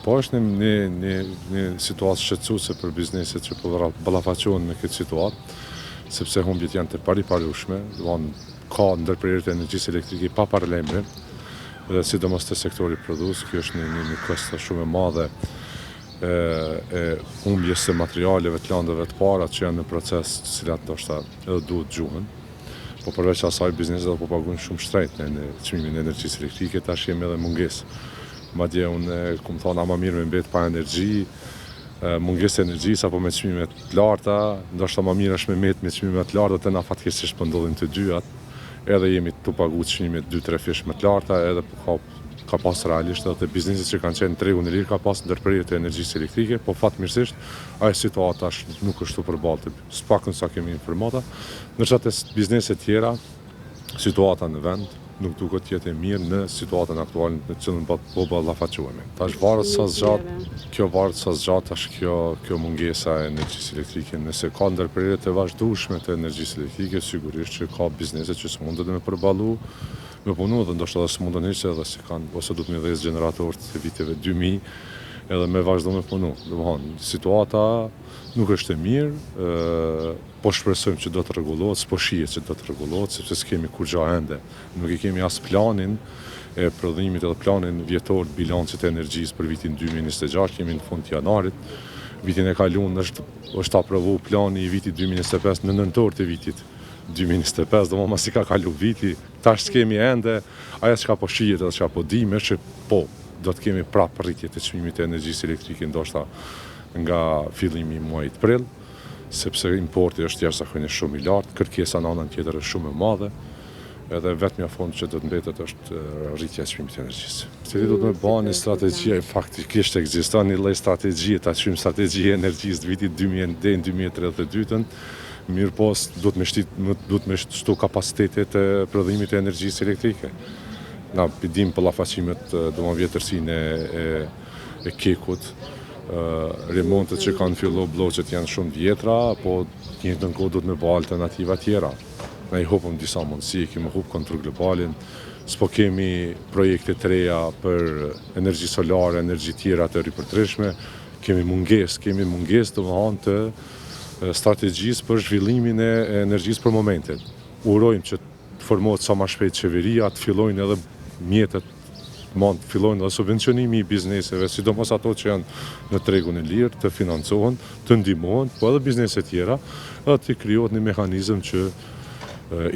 Po është një situatë shqetësuese për bizneset që po ballafaqohen në këtë situatë, sepse humbjet janë të pariparueshme, ka ndërprerje të energjisë elektrike pa paralajmërim, dhe sidomos te sektori prodhues, kjo është një kosto shumë e madhe e humbjes së materialeve të landeve të para që janë në proces, të cilat ndoshta edhe duhet gjuhën. Po përveç asaj bizneset po paguajnë shumë shtrejt në çmimin e energjisë elektrike, tash jemi edhe mungesë. Madje unë kum thonë ama mirë me mbet pa energji, mungesë energjisë apo me çmime të larta, ndoshta më mirë është me çmime të larta, të na fatkeqësisht po ndodhin të dyat. Edhe jemi të paguar çmime 2-3 fish më të larta, edhe ka pas realisht edhe bizneset që kanë qenë në tregun e lirë ka pas ndërprerje të energjisë elektrike, po fatmirësisht ajo situata nuk është përballë, s'pakën sa kemi informata, ndërsa te bizneset tjera situata në vend nuk duket të jetë e mirë në situatën aktuale në cilën po ballafaqohemi. Tash varet sa zgjat tash kjo mungesa e energjisë elektrike, nëse ka ndërprerje të vazhdueshme të energjisë elektrike, sigurisht që ka biznese që s'mundet me përballu, me punu dhe ndoshta edhe s'mundën hiç edhe se kanë ose duhet me dhezë gjeneratorë të viteve 2000 edhe me vazhdo me punu. Domethënë, situata nuk është e mirë, po shpresojmë që do të rregullohet, s'po shihet që do të rregullohet, sepse s'kemi kur gjë ende. Nuk i kemi as planin e prodhimit edhe planin vjetor të bilancit të energjisë për vitin 2026, kemi në fund të janarit. Vitin e kaluar është aprovu plani i vitit 2025 në nëntor të vitit 2025, do më si ka kalu viti, tash s'kemi ende, aja që ka po shijet edhe që ka po dime, që po, do të kemi prapë rritje të çmimit të energjisë elektrike, ndoshta nga fillimi i muajit prill, sepse importi është jashtëzakonisht shumë i lartë, kërkesa në anën tjetër është shumë e madhe, edhe vetmja fond që do të mbetet është rritja e çmimit të energjisë. Cili do të më bëjë një strategji, faktikisht ekziston një lloj strategjie, ta quajmë strategji e energjisë të vitit 2032, mirë po duhet me shtu kapacitetet e prodhimit të energjisë elektrike. Na pidim ballafaqqimet do vjetërsinë e kekut, remontet që kanë fillu, bloqet janë shumë vjetra, po njëjtën kohë duhet me bëj alternativa tjera. Na i hupëm disa mundësi, kemi hup kontr globalin, s'po kemi projekte të reja për energji solare, energji tjera të ripërtreshme, kemi mungesë domethënë të strategjisë për zhvillimin e energjisë për momentin. Urojmë që të formohet sa më shpejt qeveria, të fillojnë edhe mjetet, fillojnë edhe subvencionimi i bizneseve, sidomos ato që janë në tregun e lirë, të financohen, të ndihmohen, po edhe bizneset tjera, edhe të krijohet një mekanizëm që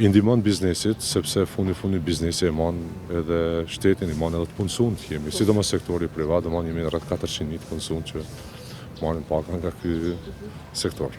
i ndihmon biznesit, sepse fundi biznesi e mon edhe shtetin, i mon edhe të punësuar të jemi, sidomos sektori privat, jemi rreth 400.000 të punësuar që marrin paka nga ky sektor.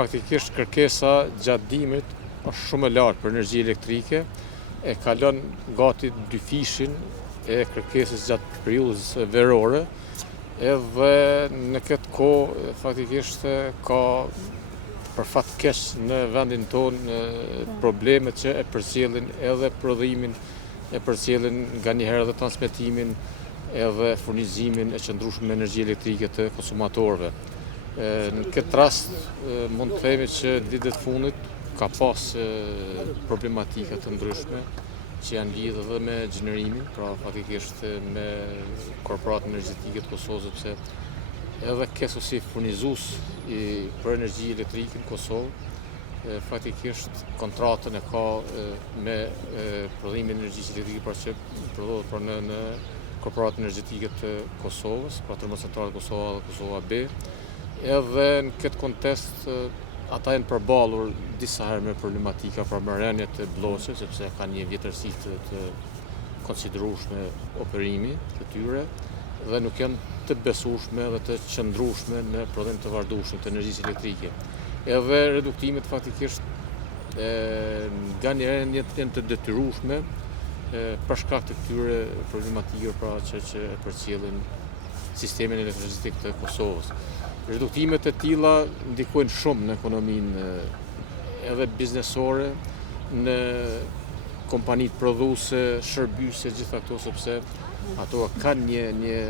Faktikisht kërkesa gjatë dimrit është shumë e lartë për energji elektrike, e kalon gati 2 fishin e kërkesës gjatë periudhës verore, edhe në këtë kohë faktikisht ka për fat keq në vendin tonë problemet që e përcjellin edhe prodhimin, e përcjellin nganjëherë edhe transmetimin edhe furnizimin e qëndrueshëm me energji elektrike të konsumatorëve. Në këtë rast mund të themi që ditët fundit ka pas problematika të ndryshme që janë lidhur edhe me gjenerimin, pra faktikisht me korporatën energjetike të Kosovës, sepse edhe kesu si furnizues për energji elektrike në Kosovë, faktikisht kontratën e ka me prodhimin e energjisë elektrike pra që prodhohet në korporatën energjetike të Kosovës, pra Termocentrale Kosova dhe Kosova B. Edhe në këtë kontest ata janë përballur disa herë me problematika për marrëdhëniet e bllokëve, sepse ka një vjetërsi të konsiderueshme operimi të tyre dhe nuk janë të besueshme dhe të qëndrueshme në prodhim të vazhdueshëm të energjisë elektrike. Edhe reduktimet faktikisht nga një herë janë të detyrueshme për shkak të këtyre problematikave pra që përcjellin sistemin elektricistik të Kosovës. Reduktimet e tilla ndikojnë shumë në ekonominë edhe biznesore, në kompanitë prodhuese, shërbyese, gjitha këto sepse ato kanë një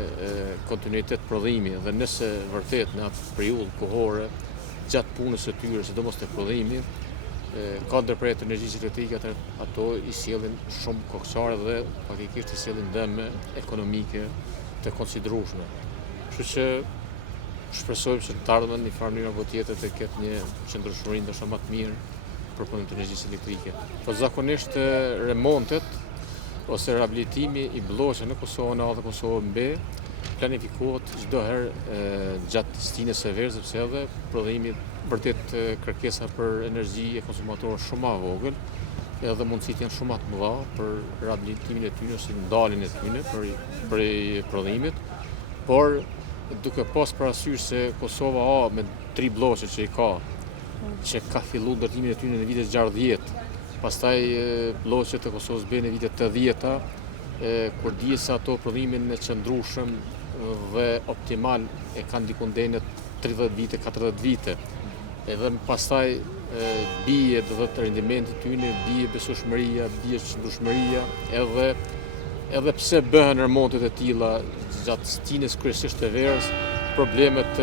kontinuitet prodhimi dhe nëse vërtet në atë periudhë kohore gjatë punës së tyre, sidomos të prodhimit, ka ndërprerje të energjisë elektrike, ato i sjellin shumë koksare dhe faktikisht i sjellin dëme ekonomike të konsiderueshme. Kështu që shpresojmë që të ardhmen në farë mënyrë apo tjetër të ketë një qëndrueshmëri ndoshta më të mirë për punën të energjisë elektrike. Po zakonisht remontet ose rehabilitimi i bllokëve në Kosovën A dhe Kosovën B planifikohet çdo herë gjatë stinës së verë, sepse edhe prodhimi vërtet kërkesa për energji e konsumatorëve shumë më vogël, edhe mundësitë janë shumë më të mëdha për rehabilitimin e tyre ose ndaljen e tyre për prodhimit, por duke pas parasysh se Kosova A me 3 bllokë që ka filluar ndërtimin e tyre në vitet 60, pastaj bllokët e Kosovës B në vitet 80-ta, kur dihet se ato prodhimin e qëndrueshëm dhe optimal e kanë diku deri në 30 vite, 40 vite. Edhe pastaj bie do të rendimenti tyre, bie besueshmëria, bie qëndrueshmëria, edhe pse bëhen remontet e tilla gjatë stinës kryesisht të verës, problemet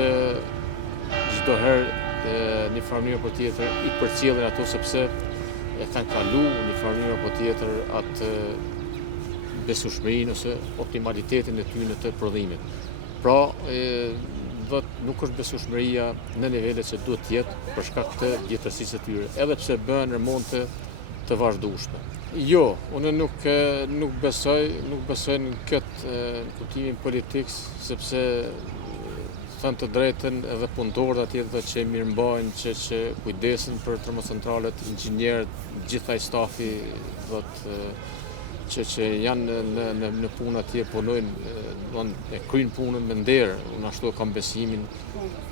çdo herë në farë mënyrë apo tjetër i përcjellin ato sepse e kanë kalu në farë mënyrë apo tjetër atë besueshmërinë ose optimalitetin e tyre të prodhimit. Pra, nuk është besueshmëria në nivelet që duhet të jetë për shkak të vjetërsisë së tyre, edhe pse bëhen remonte të vazhdueshme. Jo, unë nuk besoj në këtë kuptimin politik, sepse thënë të drejtën edhe punëtorët atje që mirëmbajnë, që kujdesen për termocentralet, inxhinierët, gjithaj stafi që janë në punë atje, punojnë, e kryjnë punën me nder, unë ashtu kam besimin,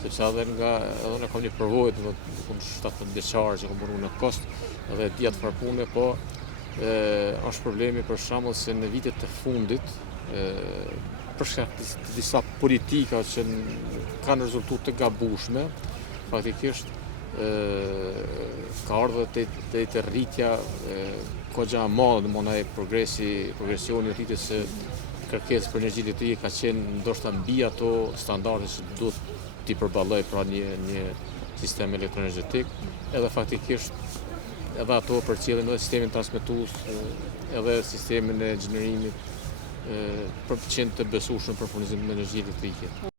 sepse edhe në kam një përvojë, unë 17 vjeçar që kam punuar në Kost, edhe di atë farë pune, po është problemi për shembull se në vitet të fundit, për shkak të disa politika që kanë rezultuar të gabueshme, faktikisht ka ardhur te rritja goxha e madhe, domethënë progresioni i rritjes së kërkesës për energji elektrike ka qenë ndoshta mbi ato standarde që duhet t'i përballoj pra një sistem elektroenergjetik, edhe faktikisht edhe ato përcjellin edhe sistemin transmetues, edhe sistemin e gjenerimit për të qenë të besueshëm për furnizimin me energji elektrike.